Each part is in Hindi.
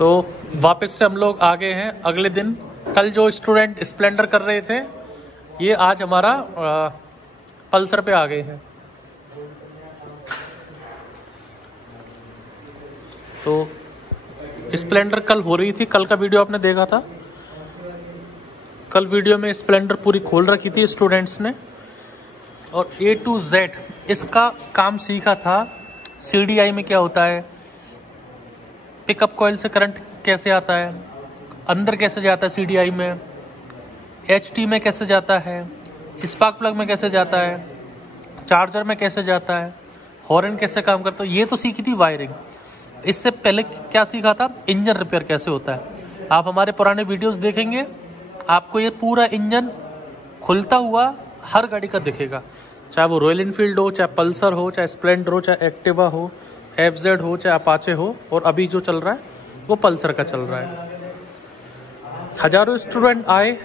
तो वापस से हम लोग आ गए हैं अगले दिन। कल जो स्टूडेंट स्प्लेंडर कर रहे थे, ये आज हमारा पल्सर पे आ गए हैं। तो स्प्लेंडर कल हो रही थी, कल का वीडियो आपने देखा था। कल वीडियो में स्प्लेंडर पूरी खोल रखी थी स्टूडेंट्स ने और A to Z इसका काम सीखा था। CDI में क्या होता है, पिकअप कॉइल से करंट कैसे आता है, अंदर कैसे जाता है CDI में, HT में कैसे जाता है, स्पार्क प्लग में कैसे जाता है, चार्जर में कैसे जाता है, हॉर्न कैसे काम करता है, ये तो सीखी थी वायरिंग। इससे पहले क्या सीखा था, इंजन रिपेयर कैसे होता है। आप हमारे पुराने वीडियोस देखेंगे, आपको ये पूरा इंजन खुलता हुआ हर गाड़ी का दिखेगा, चाहे वो रॉयल इनफील्ड हो, चाहे पल्सर हो, चाहे स्प्लेंडर हो, चाहे एक्टिवा हो, FZ हो, चाहे अपाचे हो, और अभी जो चल रहा है वो पल्सर का चल रहा है। हजारों स्टूडेंट आए,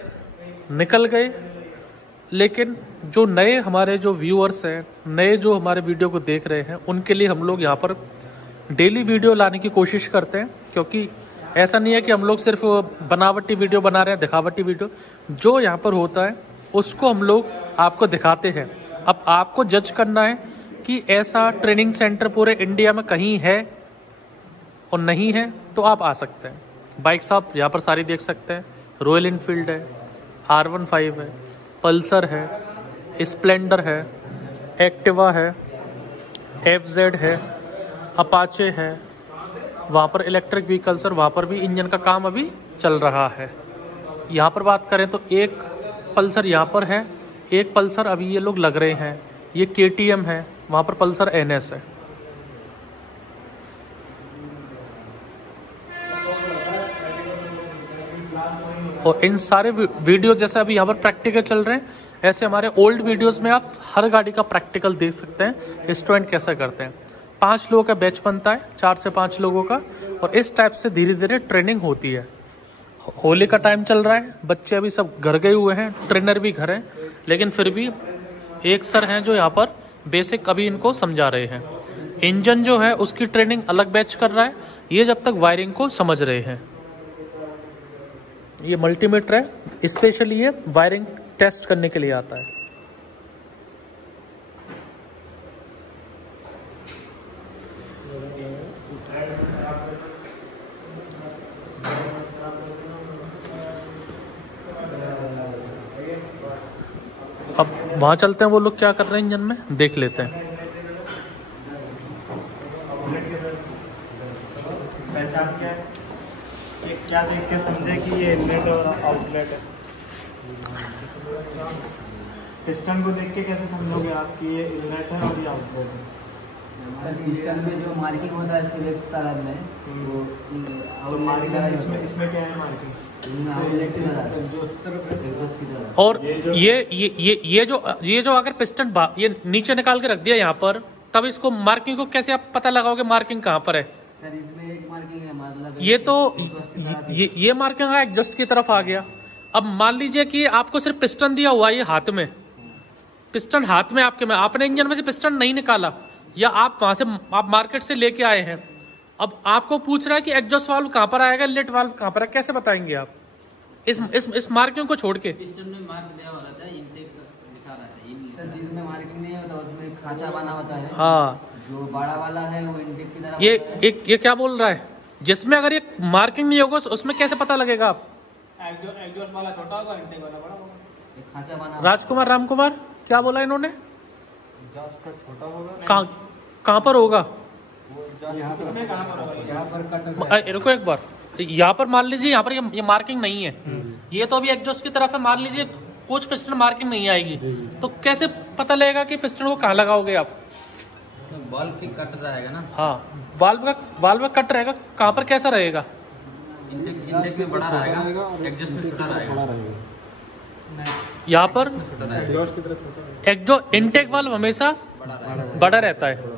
निकल गए, लेकिन जो नए हमारे जो व्यूअर्स हैं, नए जो हमारे वीडियो को देख रहे हैं, उनके लिए हम लोग यहाँ पर डेली वीडियो लाने की कोशिश करते हैं। क्योंकि ऐसा नहीं है कि हम लोग सिर्फ बनावटी वीडियो बना रहे हैं, दिखावटी वीडियो। जो यहाँ पर होता है उसको हम लोग आपको दिखाते हैं। अब आपको जज करना है कि ऐसा ट्रेनिंग सेंटर पूरे इंडिया में कहीं है और नहीं है, तो आप आ सकते हैं। बाइक्स आप यहाँ पर सारी देख सकते हैं। रॉयल इनफील्ड है, R15 है, पल्सर है, स्प्लेंडर है, एक्टिवा है, FZ है, अपाचे है। वहाँ पर इलेक्ट्रिक व्हीकल्स और वहाँ पर भी इंजन का काम अभी चल रहा है। यहाँ पर बात करें तो एक पल्सर यहाँ पर है, एक पल्सर अभी ये लोग लग रहे हैं, ये KTM है, वहाँ पर पल्सर NS है। और इन सारे वीडियो जैसे अभी यहाँ पर प्रैक्टिकल चल रहे हैं, ऐसे हमारे ओल्ड वीडियोस में आप हर गाड़ी का प्रैक्टिकल देख सकते हैं, स्टूडेंट कैसे करते हैं। 5 लोगों का बैच बनता है, 4 से 5 लोगों का, और इस टाइप से धीरे धीरे ट्रेनिंग होती है। होली का टाइम चल रहा है, बच्चे अभी सब घर गए हुए हैं, ट्रेनर भी घर है, लेकिन फिर भी एक सर हैं जो यहाँ पर बेसिक अभी इनको समझा रहे हैं। इंजन जो है उसकी ट्रेनिंग अलग बैच कर रहा है, ये जब तक वायरिंग को समझ रहे हैं। ये मल्टीमीटर है, स्पेशली ये वायरिंग टेस्ट करने के लिए आता है। अब वहां चलते हैं, वो लोग क्या कर रहे हैं इंजन में, देख लेते हैं। पहचान क्या है, ये क्या देख के समझे कि ये इनलेट और आउटलेट है। पिस्टन को देख के कैसे समझोगे आप कि ये इनलेट है और ये आउटलेट है। पिस्टन में जो मार्किंग होता है सिलेक्ट तार में, वो और मार्किंग इसमें क्या है, मार्किंग और ये जो अगर पिस्टन ये नीचे निकाल के रख दिया यहाँ पर, तब इसको मार्किंग को कैसे आप पता लगाओगे मार्किंग कहाँ पर है। सर इसमें एक मार्किंग है, मतलब ये तो ये मार्किंग एडजस्ट की तरफ आ गया। अब मान लीजिए कि आपको सिर्फ पिस्टन दिया हुआ है, ये हाथ में पिस्टन हाथ में आपके में, आपने इंजन में से पिस्टन नहीं निकाला, या आप वहां से आप मार्केट से लेके आए हैं, अब आपको पूछ रहा है कि एग्जॉस्ट वाल्व कहाँ पर आएगा, इनलेट वाल्व कहाँ पर है, कैसे बताएंगे आप इस मार्किंग को छोड़ के। पिस्टन में मार्क दिया हुआ रहता है, इनटेक लिखा रहता है। सर जिसमें मार्किंग नहीं होता उसमें खांचा बना होता है। हाँ, जो बड़ा वाला है वो इनटेक की तरह। ये क्या बोल रहा है, जिसमें अगर ये मार्किंग नहीं होगा उसमें कैसे पता लगेगा आप। एग्जॉस्ट वाला छोटा होगा, इनटेक वाला बड़ा होगा। एक खांचा बना। राजकुमार रामकुमार क्या बोला इन्होंने, एग्जॉस्ट का छोटा होगा, कहाँ पर होगा, रुको एक बार, यहाँ पर मान लीजिए यहाँ पर ये मार्किंग नहीं है, ये तो अभी एग्जॉस्ट की तरफ है, मान लीजिए कुछ पिस्टन मार्किंग नहीं आएगी, तो कैसे पता लगेगा कि पिस्टन को कहाँ लगाओगे आप। वाल्व की कट रहेगा ना। हाँ, वाल्व का कट रहेगा, कहाँ पर कैसा रहेगा, इंटेक में बड़ा रहेगा, एग्जॉस्ट में छोटा रहेगा। यहाँ पर इंटेक वाल्व हमेशा बड़ा रहता है,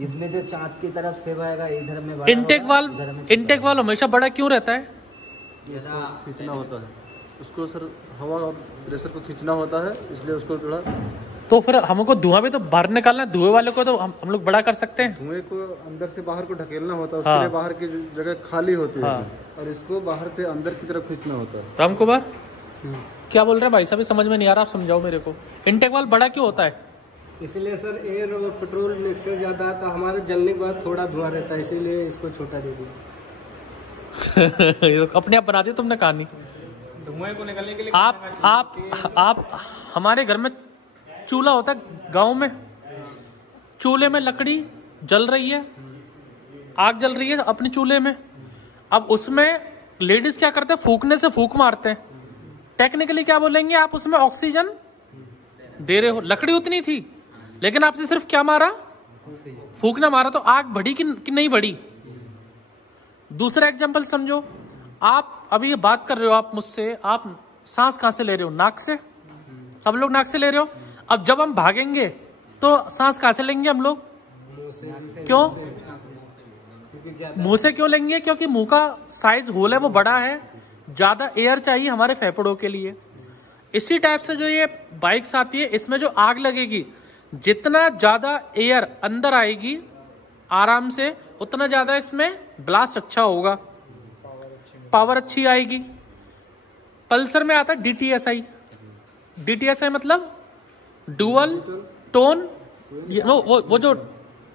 इसमें जो चाँद की तरफ सेव आएगा इधर में इंटेक वाल्व हमेशा बड़ा क्यों रहता है, खींचना होता है उसको सर, हवा और प्रेशर को खींचना होता है, इसलिए उसको थोड़ा तो फिर हमको धुआं भी तो बाहर निकालना है, धुएं वाले को तो हम लोग बड़ा कर सकते हैं। धुएं को अंदर से बाहर को ढकेलना होता है, उसके लिए बाहर की जगह खाली होती है और इसको बाहर से अंदर की तरफ खींचना होता है। राम कुमार क्या बोल रहे हैं भाई साहब, समझ में नहीं आ रहा, आप समझाओ मेरे को। इंटेक वाल्व बड़ा क्यों होता है? इसलिए सर एयर और पेट्रोल मिक्सर ज्यादा है तो हमारे जलने के बाद थोड़ा धुआं रहता है, इसीलिए इसको छोटा दे दिया। अपने आप बना दी तुमने कहानी। धुएं को निकालने के लिए आप हमारे घर में चूल्हा होता है, गांव में चूल्हे में लकड़ी जल रही है, आग जल रही है अपने चूल्हे में। अब उसमें लेडीज क्या करते हैं, फूकने से फूक मारते हैं। टेक्निकली क्या बोलेंगे, आप उसमें ऑक्सीजन दे रहे हो। लकड़ी उतनी थी लेकिन आपसे सिर्फ क्या मारा, फूकना मारा, तो आग बढ़ी कि नहीं बढ़ी? दूसरा एग्जांपल समझो, आप अभी ये बात कर रहे हो आप मुझसे, आप सांस कहां से ले रहे हो? नाक से। सब लोग नाक से ले रहे हो। अब जब हम भागेंगे तो सांस कहां से लेंगे हम लोग? क्यों? मुंह से क्यों लेंगे? क्योंकि मुंह का साइज होल है वो बड़ा है, ज्यादा एयर चाहिए हमारे फेफड़ों के लिए। इसी टाइप से जो ये बाइक्स आती है, इसमें जो आग लगेगी, जितना ज्यादा एयर अंदर आएगी आराम से, उतना ज्यादा इसमें ब्लास्ट अच्छा होगा, पावर अच्छी आएगी। पल्सर में आता है DTSI। DTSI मतलब डुअल टोन, वो जो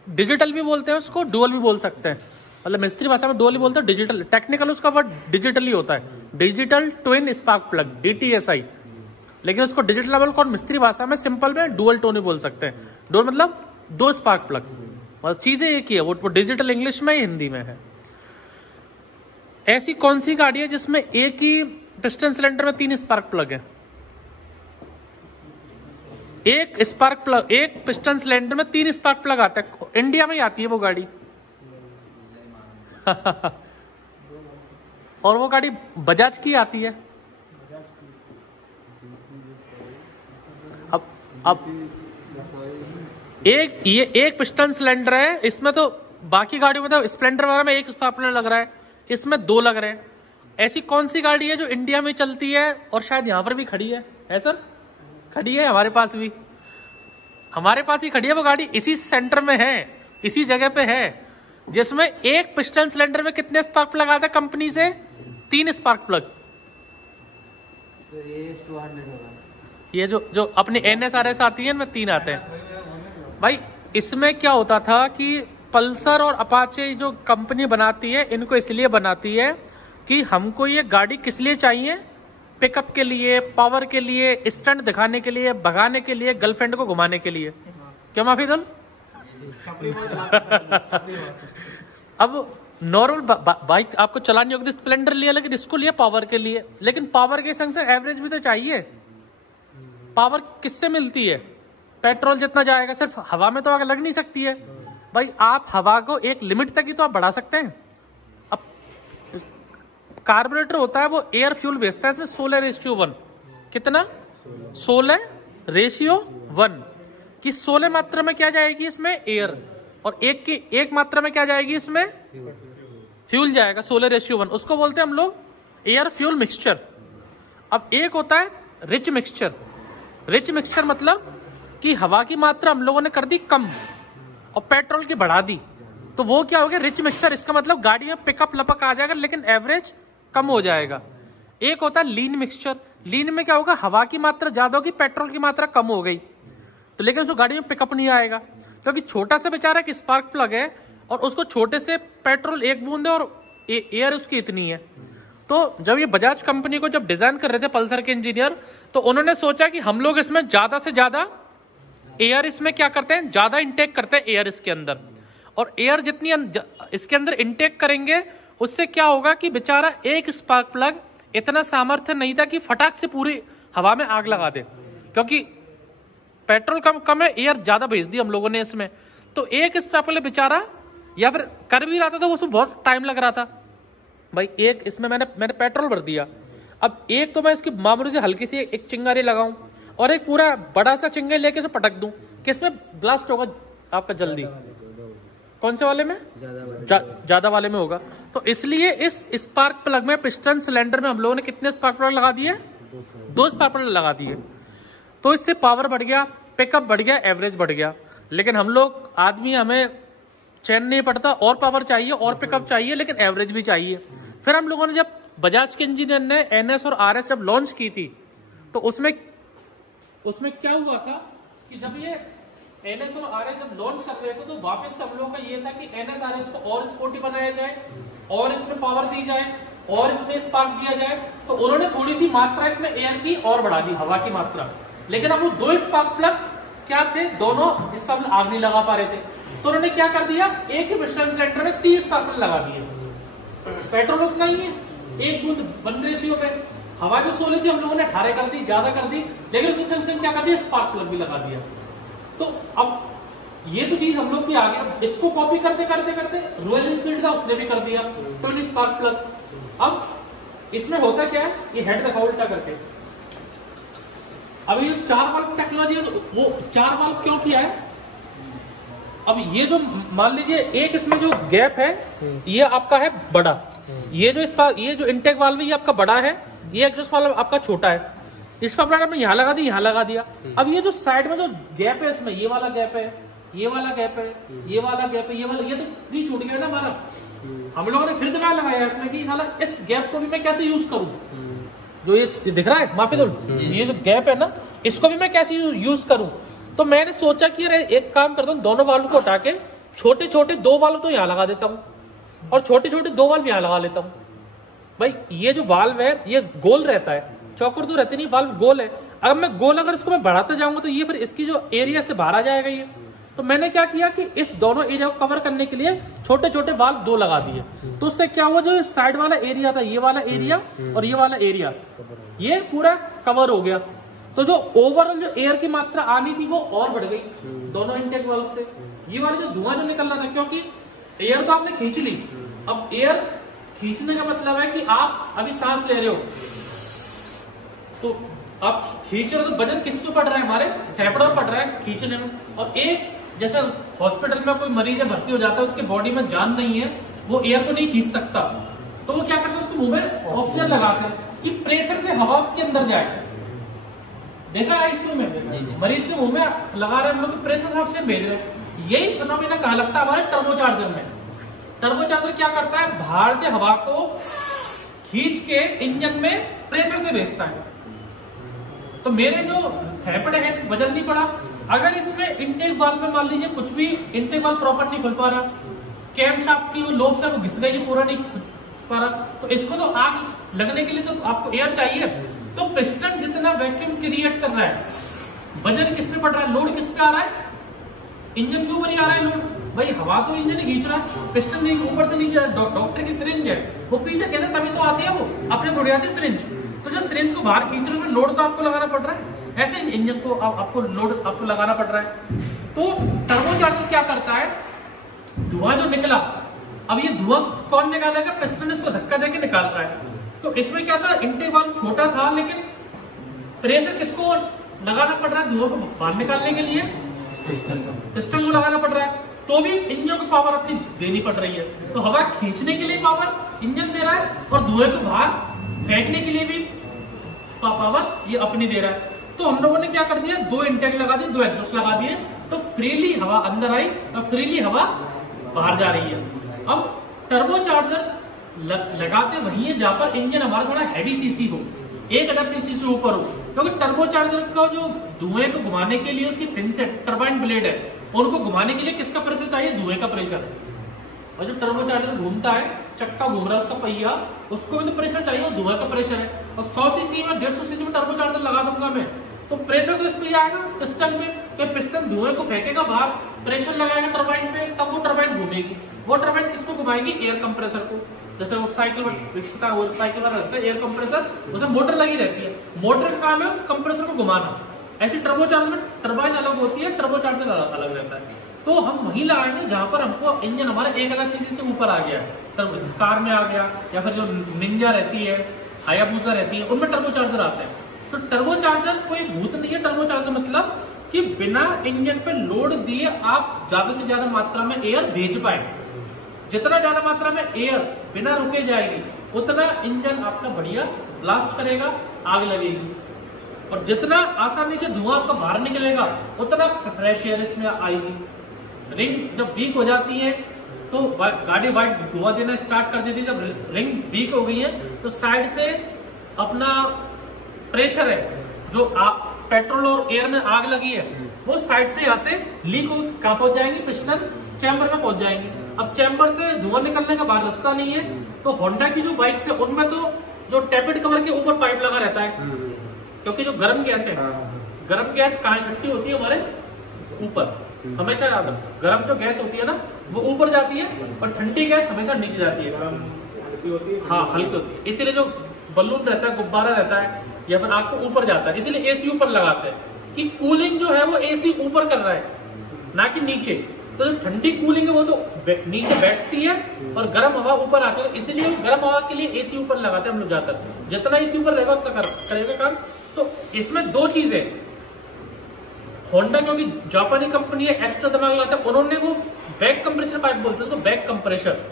डिजिटल भी बोलते हैं उसको, डुअल भी बोल सकते हैं, मतलब मिस्त्री भाषा में डुअल ही बोलते हैं, डिजिटल टेक्निकल उसका वर्ड डिजिटल ही होता है, digital twin spark plug DTSI। लेकिन उसको डिजिटल लेवल को मिस्त्री भाषा में सिंपल में डुअल टोन ही बोल सकते हैं। डुअल मतलब 2 स्पार्क प्लग, मतलब चीजें एक ही है, वो डिजिटल इंग्लिश में, हिंदी में है। ऐसी कौन सी गाड़ी है जिसमें एक ही पिस्टन सिलेंडर में 3 स्पार्क प्लग है? एक स्पार्क प्लग, एक पिस्टन सिलेंडर में 3 स्पार्क प्लग आता है, इंडिया में ही आती है वो गाड़ी। और वो गाड़ी बजाज की आती है। अब एक पिस्टन सिलेंडर है, इसमें तो बाकी गाड़ियों में तो स्प्लेंडर वगैरह में एक स्पार्क प्लग लग रहा है, इसमें 2 लग रहे हैं। ऐसी कौन सी गाड़ी है जो इंडिया में चलती है और शायद यहां पर भी खड़ी है सर? खड़ी है हमारे पास भी, हमारे पास ही खड़ी है वो गाड़ी, इसी सेंटर में है, इसी जगह पे है, जिसमें एक पिस्टन सिलेंडर में कितने स्पार्क प्लग आते हैं कंपनी से? 3 स्पार्क प्लग। तो ये 200 होगा। ये जो अपनी NSRS आती है इनमें 3 आते हैं। भाई इसमें क्या होता था कि पल्सर और अपाचे जो कंपनी बनाती है, इनको इसलिए बनाती है कि हमको ये गाड़ी किस लिए चाहिए? पिकअप के लिए, पावर के लिए, स्टंट दिखाने के लिए, भगाने के लिए, गर्लफ्रेंड को घुमाने के लिए। क्या माफी दल? अब नॉर्मल बाइक आपको चलानी होगी, स्प्लेंडर लिया, लेकिन इसको लिया पावर के लिए। लेकिन पावर के संग से एवरेज भी तो चाहिए। पावर किससे मिलती है? पेट्रोल जितना जाएगा, सिर्फ हवा में तो आग लग नहीं सकती है भाई। आप हवा को एक लिमिट तक ही तो आप बढ़ा सकते हैं। अब कार्बोरेटर होता है, वो एयर फ्यूल भेजता है, इसमें 16:1। कितना? 16:1 कि 16 मात्रा में क्या जाएगी इसमें? एयर। और एक मात्रा में क्या जाएगी इसमें? फ्यूल जाएगा, 16:1। उसको बोलते हैं हम लोग एयर फ्यूल मिक्सचर। अब एक होता है रिच मिक्सचर। रिच मिक्सचर मतलब कि हवा की मात्रा हम लोगों ने कर दी कम और पेट्रोल की बढ़ा दी, तो वो क्या हो गया? Rich mixture. इसका मतलब गाड़ी में पिकअप लपक आ जाएगा लेकिन एवरेज कम हो जाएगा। एक होता है लीन मिक्सचर। लीन में क्या होगा? हवा की मात्रा ज्यादा होगी, पेट्रोल की मात्रा कम हो गई, तो लेकिन उसको गाड़ी में पिकअप नहीं आएगा, क्योंकि छोटा सा बेचारा एक स्पार्क प्लग है और उसको छोटे से पेट्रोल 1 बूंद है और एयर उसकी इतनी है। तो जब ये बजाज कंपनी को जब डिजाइन कर रहे थे पल्सर के इंजीनियर, तो उन्होंने सोचा कि हम लोग इसमें ज्यादा से ज्यादा एयर इसमें क्या करते हैं? ज्यादा इंटेक करते हैं एयर इसके अंदर। और एयर जितनी इसके अंदर इंटेक करेंगे, उससे क्या होगा कि बेचारा एक स्पार्क प्लग इतना सामर्थ्य नहीं था कि फटाक से पूरी हवा में आग लगा दे, क्योंकि पेट्रोल कम है, एयर ज्यादा भेज दी हम लोगों ने इसमें। तो एक स्पार्क प्लग बेचारा, या फिर कर भी रहा था तो उसमें बहुत टाइम लग रहा था। भाई एक इसमें मैंने पेट्रोल भर दिया, अब एक तो मैं इसकी मामूली से हल्की सी एक चिंगारी लगाऊं और एक पूरा बड़ा सा चिंगारी लेके इसे पटक दूं, किसमें ब्लास्ट होगा आपका जल्दी? कौन से वाले में? ज्यादा वाले में होगा। तो इसलिए इस स्पार्क प्लग में, पिस्टन सिलेंडर में हम लोगों ने कितने स्पार्क प्लग लगा दिए? 2 स्पार्क प्लग लगा दिए। तो इससे पावर बढ़ गया, पिकअप बढ़ गया, एवरेज बढ़ गया, लेकिन हम लोग आदमी हमें चैन नहीं पड़ता, और पावर चाहिए और पिकअप चाहिए, लेकिन एवरेज भी चाहिए। फिर हम लोगों ने जब बजाज के इंजीनियर ने NS और RS जब लॉन्च की थी, तो उसमें क्या हुआ था कि जब ये NS और RS जब लॉन्च कर रहे थे, तो वापस सब लोगों का ये था कि NS RS को और स्पोर्टी बनाया जाए, और इसमें पावर दी जाए, और इसमें स्पार्क दिया जाए। तो उन्होंने थोड़ी सी मात्रा इसमें एयर की और बढ़ा दी, हवा की मात्रा। लेकिन अब वो 2 स्पार्क प्लग क्या थे, दोनों इसका आग नहीं लगा पा रहे थे, तो उन्होंने क्या कर दिया, एक ही पिस्टन सिलेंडर में 3 स्पार्क प्लग लगा दिए। पेट्रोल उतना ही है, 1:1 रेशियो पे। हवा जो 16 थी हम लोगों ने 18 कर दी, ज्यादा कर दी, लेकिन उसके सेंसिंग क्या कर दिया, स्पार्क प्लग भी लगा दिया। तो अब ये तो चीज हम लोग भी आ गया, इसको कॉपी करते करते करते रॉयल एनफील्ड था, उसने भी कर दिया ट्विन स्पार्क प्लग। अब इसमें होता क्या है, ये हेड रखा उल्टा करके। अब ये 4 वाल्व टेक्नोलॉजी, वो 4 वाल्व क्यों किया है? अब ये जो मान लीजिए एक इसमें जो गैप है, ये आपका है बड़ा, ये जो इनटेक वाल्व है ये आपका बड़ा है, ये एग्जॉस्ट वाल्व आपका छोटा है। इस पर आपने यहाँ लगा दिया, यहाँ लगा दिया। अब ये जो साइड में जो गैप है, इसमें ये वाला गैप है, ये वाला गैप है, ये वाला गैप है, ये तो फ्री छूट गया ना हमारा। हम लोगों ने फिर दिमाग लगाया इसमें कि साला इस गैप को भी मैं कैसे यूज करूं, जो ये दिख रहा है माफी दो, ये जो गैप है ना, इसको भी मैं कैसे यूज करूं। तो मैंने सोचा कि अरे एक काम करता हूँ, दोनों वाल्व को हटा के छोटे छोटे 2 वाल्व तो यहाँ लगा देता हूँ, और छोटे छोटे 2 वाल्व यहाँ लगा लेता हूँ। भाई ये जो वाल्व है ये गोल रहता है, चौकर तो रहते नहीं, वाल्व गोल है। अगर मैं गोल अगर इसको मैं बढ़ाता जाऊंगा तो ये फिर इसकी जो एरिया से बाहर आ जाएगा ये। तो मैंने क्या किया कि इस दोनों एरिया को कवर करने के लिए छोटे छोटे वाल्व 2 लगा दिए। तो उससे क्या हुआ, जो साइड वाला एरिया था, ये वाला एरिया और ये वाला एरिया, ये पूरा कवर हो गया। तो जो ओवरऑल जो एयर की मात्रा आनी थी वो और बढ़ गई दोनों इनटेक वाल्व से। ये वाला जो धुआं जो निकल रहा था, क्योंकि एयर तो आपने खींच ली, अब एयर खींचने का मतलब है कि आप अभी सांस ले रहे हो, तो आप खींच रहे हो तो वजन किस पे पड़ रहा है, हमारे फेफड़ों पर पड़ रहा है खींचने में। और एक जैसे हॉस्पिटल में कोई मरीज भर्ती हो जाता है, उसके बॉडी में जान नहीं है, वो एयर को नहीं खींच सकता, तो वो क्या करते हैं, उसके मुंह में ऑक्सीजन लगाते हैं कि प्रेशर से हवा उसके अंदर जाए। देखा आईसीयू में मरीज के मुंह में लगा रहे हैं हम लोग, प्रेशर से ऑक्सीजन भेज रहे हैं। यही फिनोमेना कहाँ लगता है, हमारे टर्बोचार्जर में। टर्बोचार्जर क्या करता है, बाहर से हवा को खींच के इंजन में प्रेशर से भेजता है। तो मेरे जो फेफड़े हैं वजन नहीं पड़ा। अगर इसमें इंटेक वाल्व में मान लीजिए कुछ भी इंटेक वाल्व प्रॉपर नहीं खुल पा रहा, कैम शाफ्ट की लोब से वो घिस गई, पूरा नहीं खुल पा रहा, तो इसको तो आग लगने के लिए तो आपको एयर चाहिए। तो पिस्टन जितना वैक्यूम क्रिएट कर रहा है, वजन किस पे पड़ रहा है, लोड किस पे आ रहा है, इंजन के ऊपर ही आ रहा है लोड। भाई हवा तो इंजन ही खींच रहा है, पिस्टन नहीं ऊपर से नीचे। डॉक्टर की सिरिंज है, वो पीछे कैसे, तभी तो आती है वो अपने बुढ़ियाती सिरिंज। तो जो सिरिंज को बाहर खींच रहे हैं, लोड तो आपको लगाना पड़ रहा है, ऐसे इंजन को आपको लोड आपको लगाना पड़ रहा है। तो टर्बोचार्जर क्या करता है, धुआं जो निकला, अब ये धुआं कौन निकालेगा, पिस्टन इसको धक्का देके निकाल रहा है। तो इसमें क्या था, इंटेक वाल्व छोटा था, लेकिन प्रेशर किसको लगाना पड़ रहा है, धुआं को बाहर निकालने के लिए पिस्टन को लगाना पड़ रहा है। तो भी इंजन को पावर अपनी देनी पड़ रही है। तो हवा खींचने के लिए पावर इंजन दे रहा है, और धुएं को बाहर फेंकने के लिए भी पावर ये अपनी दे रहा है। तो हम लोगों ने क्या कर दिया, 2 इंटेक लगा दिए, 2 एग्जॉस्ट लगा दिए, तो फ्रीली हवा अंदर आई और फ्रीली हवा बाहर जा रही है। अब टर्बोचार्जर लगाते वही है जहां पर इंजन हमारा थोड़ा हैवी सीसी हो, 1000 सीसी से ऊपर हो, क्योंकि टर्बोचार्जर का जो धुएं को घुमाने के लिए उसकी फिन से टर्बाइन ब्लेड है, और उनको घुमाने के लिए किसका प्रेशर चाहिए, धुएं का प्रेशर। और जो टर्बोचार्जर घूमता है, चक्का घूम रहा है उसका पहिया, उसको भी तो प्रेशर चाहिए, और धुएं का प्रेशर है। और 100 सीसी में 150 सीसी में टर्बोचार्जर लगा दूंगा मैं, तो प्रेशर तो इसमें आएगा पिस्टन में, तो पिस्टन धुएं को फेंकेगा बाहर, प्रेशर लगाएगा टर्बाइन पे, तब वो टर्बाइन घूमेगी। वो टर्बाइन किसको घुमाएगी, एयर कंप्रेसर को। जैसे वो साइकिल में साइकिल में रहता है एयर कंप्रेसर, उसमें मोटर लगी रहती है, मोटर का काम है कंप्रेसर को घुमाना। ऐसी टर्बोचार्जर में टर्बाइन अलग होती है, टर्बोचार्जर अलग रहता है। तो हम वहीं लगाएंगे जहां पर हमको इंजन हमारा 1000 सीसी से ऊपर आ गया है, कार में आ गया, या फिर जो निंजा रहती है, हायाबुसा रहती है, उनमें टर्बोचार्जर आते हैं। तो टर्बोचार्जर कोई भूत नहीं है। टर्बोचार्जर मतलब कि बिना इंजन पे लोड दिए आप ज्यादा से ज्यादा मात्रा में एयर भेज पाए। जितना ज्यादा मात्रा में एयर बिना रुके जाएगी, उतना इंजन आपका बढ़िया ब्लास्ट करेगा, आग लगेगी। और जितना आसानी से धुआं आपका बाहर निकलेगा उतना फ्रेश एयर इसमें आएगी। रिंग जब वीक हो जाती है तो गाड़ी वाइट धुआं देना स्टार्ट कर देती है। जब रिंग वीक हो गई है तो साइड से अपना प्रेशर है, जो पेट्रोल और एयर में आग लगी है, वो साइड से यहाँ से लीक हो कहाँ पहुंच जाएंगी, पिस्टन चैम्बर में पहुंच जाएंगी। अब चैम्बर से धुआं निकलने का बाहर रास्ता नहीं है, तो होंडा की जो बाइक्स है उनमें तो जो टेपेड कवर के ऊपर पाइप लगा रहता है, क्योंकि जो गर्म गैस है, गर्म गैस कहाँ इकट्ठी होती है, हमारे ऊपर। हमेशा याद रखो, गर्म जो गैस होती है ना वो ऊपर जाती है और ठंडी गैस हमेशा नीचे जाती है। हाँ, हल्की होती है। इसीलिए जो बलून रहता है, गुब्बारा रहता है, या फिर आग को ऊपर जाता है, इसीलिए एसी ऊपर लगाते हैं कि कूलिंग जो है वो एसी ऊपर कर रहा है, ना कि नीचे। तो जो ठंडी कूलिंग है वो तो नीचे बैठती है और गर्म हवा ऊपर आती है, इसलिए गर्म हवा के लिए एसी ऊपर लगाते हैं हम लोग ज्यादातर। जितना एसी ऊपर रहेगा उतना करेगा काम। तो इसमें दो चीजें, होंडा क्योंकि जापानी कंपनी है, एक्स्ट्रा दिमाग लगाता है, उन्होंने वो बैक कंप्रेसर पाइप बोलते हैं उसको, बैक कंप्रेसर।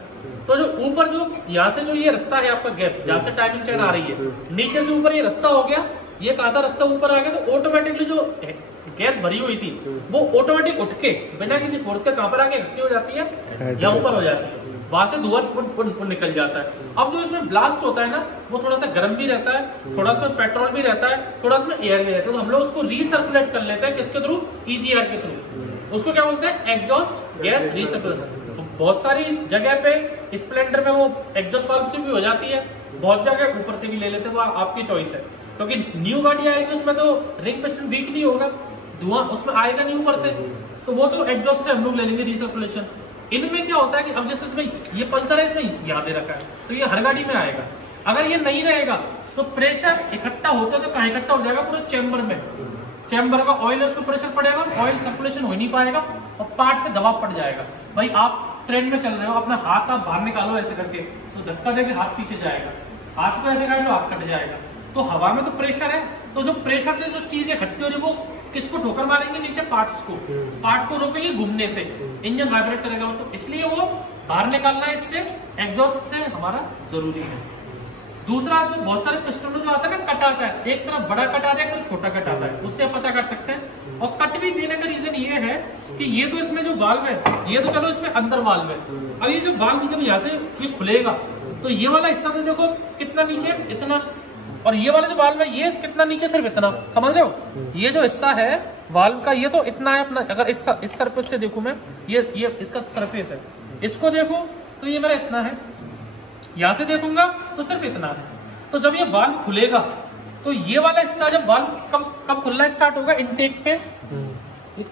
तो जो ऊपर जो यहाँ से जो ये रास्ता है आपका गैप, जहाँ से टाइमिंग चेन आ रही है, नीचे से ऊपर ये रास्ता हो गया, ये कहा था रास्ता ऊपर आ गया, तो ऑटोमेटिकली जो गैस भरी हुई थी वो ऑटोमेटिक उठ के बिना किसी फोर्स के कहां पर आके इकट्ठी हो जाती है, या ऊपर हो जाती है, वहां से धुआं निकल जाता है। अब जो इसमें ब्लास्ट होता है ना वो थोड़ा सा गर्म भी रहता है, थोड़ा सा पेट्रोल भी रहता है, थोड़ा सा एयर भी रहता है, तो हम लोग उसको रीसर्कुलेट कर लेते हैं। किसके थ्रू? EGR के थ्रू। उसको क्या बोलते हैं? Exhaust gas recirculation. तो बहुत सारी जगह पे स्प्लेंडर में वो एग्जॉस्ट वाल्व से भी हो जाती है, बहुत जगह ऊपर से भी ले लेते हैं, वो आपकी चॉइस है। क्योंकि न्यू गाड़ी आएगी उसमें तो रिंग पिस्टन वीक नहीं होगा, धुआं उसमें आएगा नहीं ऊपर से, तो वो तो एग्जॉस्ट से हम लोग ले लेंगे रीसर्कुलेशन। इनमें क्या होता है कि अब जैसे इसमें ये पल्सर है, इसमें यहाँ दे रखा है, तो ये हर गाड़ी में आएगा। अगर ये नहीं रहेगा तो प्रेशर इकट्ठा होता है, तो कहाँ इकट्ठा हो जाएगा? पूरे चैम्बर में। चैम्बर का ऑयल उसमें प्रेशर पड़ेगा, ऑयल सर्कुलेशन हो नहीं पाएगा और पार्ट पे दबाव पड़ जाएगा। भाई आप ट्रेन में चल रहे हो, अपना हाथ आप बाहर निकालो ऐसे करके, तो धक्का देके हाथ पीछे जाएगा, हाथ को ऐसे काट लो हाथ कट जाएगा। तो हवा में तो प्रेशर है, तो जो प्रेशर से जो चीजें इकट्ठी हो रही है वो किसको ठोकर मारेंगे? नीचे पार्ट्स को, पार्ट को रोकेंगे घूमने से, इंजन वाइब्रेट करेगा। तो इसलिए वो बाहर निकालना इससे एग्जॉस्ट से हमारा जरूरी है। दूसरा, जो बहुत सारे पिस्टन में जो आता है ना, कट आता है, एक तरफ बड़ा कट आता है, एक तरफ छोटा कट आता है, उससे आप पता कर सकते हैं। और कट भी देने का रीजन ये है कि ये तो इसमें जो वाल्व है, ये तो चलो इसमें अंदर वाल्व है, अब ये जो वाल्व जब यहाँ से ये खुलेगा तो ये वाला हिस्सा में देखो कितना नीचे, इतना, और ये वाला जो वाल्व है ये कितना नीचे, सिर्फ इतना, समझ रहे हो? ये जो हिस्सा है वाल्व का ये तो इतना है अपना। अगर इस सरफेस से देखूं मैं, ये इसका सरफेस है, इसको देखो तो ये मेरा इतना है, यहां से देखूंगा तो सिर्फ इतना है। तो जब ये वाल्व खुलेगा तो ये वाला हिस्सा, जब वाल्व कब खुलना स्टार्ट होगा? इनटेक पे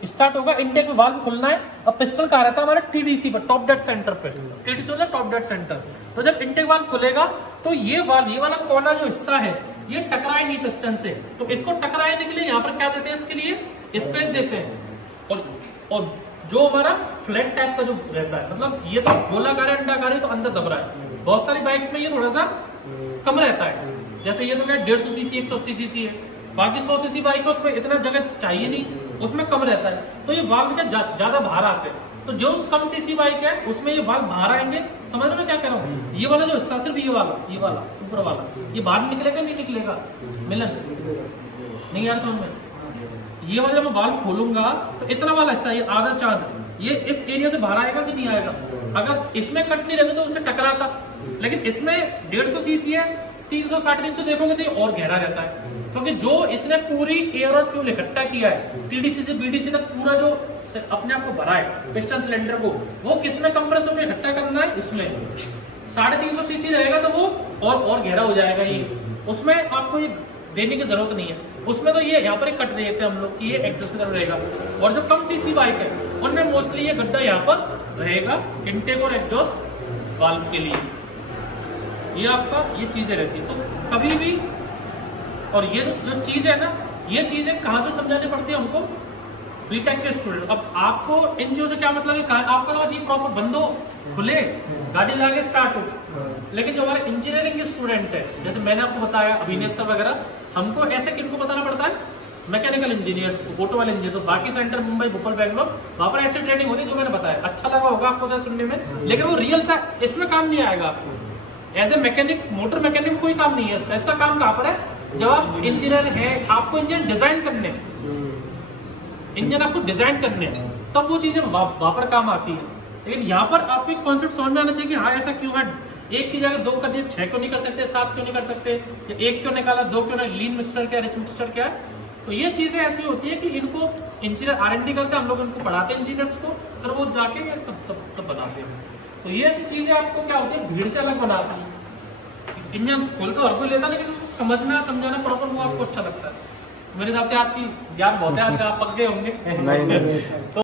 स्टार्ट होगा, इनटेक में वाल्व खुलना है। अब पिस्टन कहाँ रहता है? हमारा टीडीसी पर, टॉप डेड सेंटर पे। टीडीसी होता है टॉप डेड सेंटर। तो जब इनटेक वाल्व खुलेगा तो ये वाल्व, ये वाला कोना जो हिस्सा है ये टकराए नहीं पिस्टन से, तो इसको टकराने के लिए यहाँ पर क्या देते हैं? इसके लिए स्पेस देते हैं। और जो हमारा फ्लैट टाइप का जो रहता है, मतलब ये तो गोलाकार है, अंडाकार है, तो अंदर दब रहा है। बहुत सारी बाइक्स में ये थोड़ा सा कम रहता है, जैसे ये तो क्या 150 सीसी 180 सीसी है, बाकी 100 सीसी बाइक है उसमें इतना जगह चाहिए नहीं, उसमें कम रहता है। तो ये वाल्व क्या ज्यादा बाहर आते हैं, तो जो कम सीसी बाइक है उसमें ये वाल्व बाहर आएंगे। समझ रहे हो क्या कह रहा हूँ? ये वाला जो हिस्सा, सिर्फ ये वाला ऊपर वाला, ये बाहर निकलेगा नहीं निकलेगा? मिलन नहीं यार समझ में? ये वाला जब मैं वाल्व खोलूंगा तो इतना वाला हिस्सा, ये आधा चांद, ये इस एरिया से बाहर आएगा कि नहीं आएगा? अगर इसमें कट नहीं रहता तो उससे टकराता, लेकिन इसमें 150 सीसी है, 300-350 देखोगे तो ये और गहरा रहता है, क्योंकि जो इसने पूरी एयर और फ्यूल इकट्ठा किया है, टीडीसी से बीडीसी तक पूरा जो अपने आप को भरा है पिस्टन सिलेंडर को, वो किसमें कंप्रेस होकर इकट्ठा करना है? इसमें 350 सीसी रहेगा तो वो और गहरा हो जाएगा। ये उसमें आपको ये देने की जरूरत नहीं है, उसमें तो ये यहाँ पर कट देते हैं हम लोग कि ये एग्जॉस्ट की तरफ रहेगा। और जो कम सीसी बाइक है उनमें मोस्टली ये गड्ढा यहाँ पर रहेगा इनटेक और एग्जॉस्ट वाल्व के लिए, ये आपका ये चीजें रहती है। तो कभी भी, और ये जो चीज है ना, ये चीजें कहाँ पे समझानी पड़ती है हमको? बीटेक के स्टूडेंट। अब आपको इन चीजों से क्या मतलब है? आपको तो बस ये प्रॉपर बंद हो, खुले, गाड़ी लाके स्टार्ट हो। लेकिन जो हमारे इंजीनियरिंग के स्टूडेंट है, जैसे मैंने आपको बताया अभिनेश सर वगैरह, हमको ऐसे किनको बताना पड़ता है? मैकेनिकल इंजीनियर्स को, ऑटो वाले इंजीनियर। तो बाकी सेंटर मुंबई, भोपाल, बैंगलोर, वहां पर ऐसी ट्रेनिंग होती है जो मैंने बताया। अच्छा लगा होगा आपको सुनने में, लेकिन वो रियल था, इसमें काम नहीं आएगा आपको। As a mechanic, motor mechanic कोई काम नहीं है इसका काम कहाँ पर है? जब आप इंजीनियर हैं, आपको इंजन डिजाइन करने हैं, इंजन आपको डिजाइन करने हैं, तब वो चीजें वहां पर काम आती है। लेकिन यहाँ पर आपको एक कॉन्सेप्ट समझ में आना चाहिए कि हाँ ऐसा क्यों है, एक की जगह 2 कर दिए, 6 क्यों नहीं कर सकते, 7 क्यों नहीं कर सकते, या 1 क्यों निकाला, 2 क्यों नहीं, लीन मिक्सचर क्या, रिच मिक्सचर क्या है। तो ये चीजें ऐसी होती है कि इनको इंजीनियर R&D करके हम लोग इनको पढ़ाते हैं इंजीनियर्स को, फिर वो जाके सब बताते हैं। तो ये ऐसी चीजें आपको क्या होती है, भीड़ से अलग बनाती है। इंजन खोल तो हर कोई लेता, लेकिन समझना समझाना प्रॉपर वो आपको अच्छा लगता है। मेरे हिसाब से आज की ज्ञान बहुत है, आज आप पक गए होंगे। नहीं।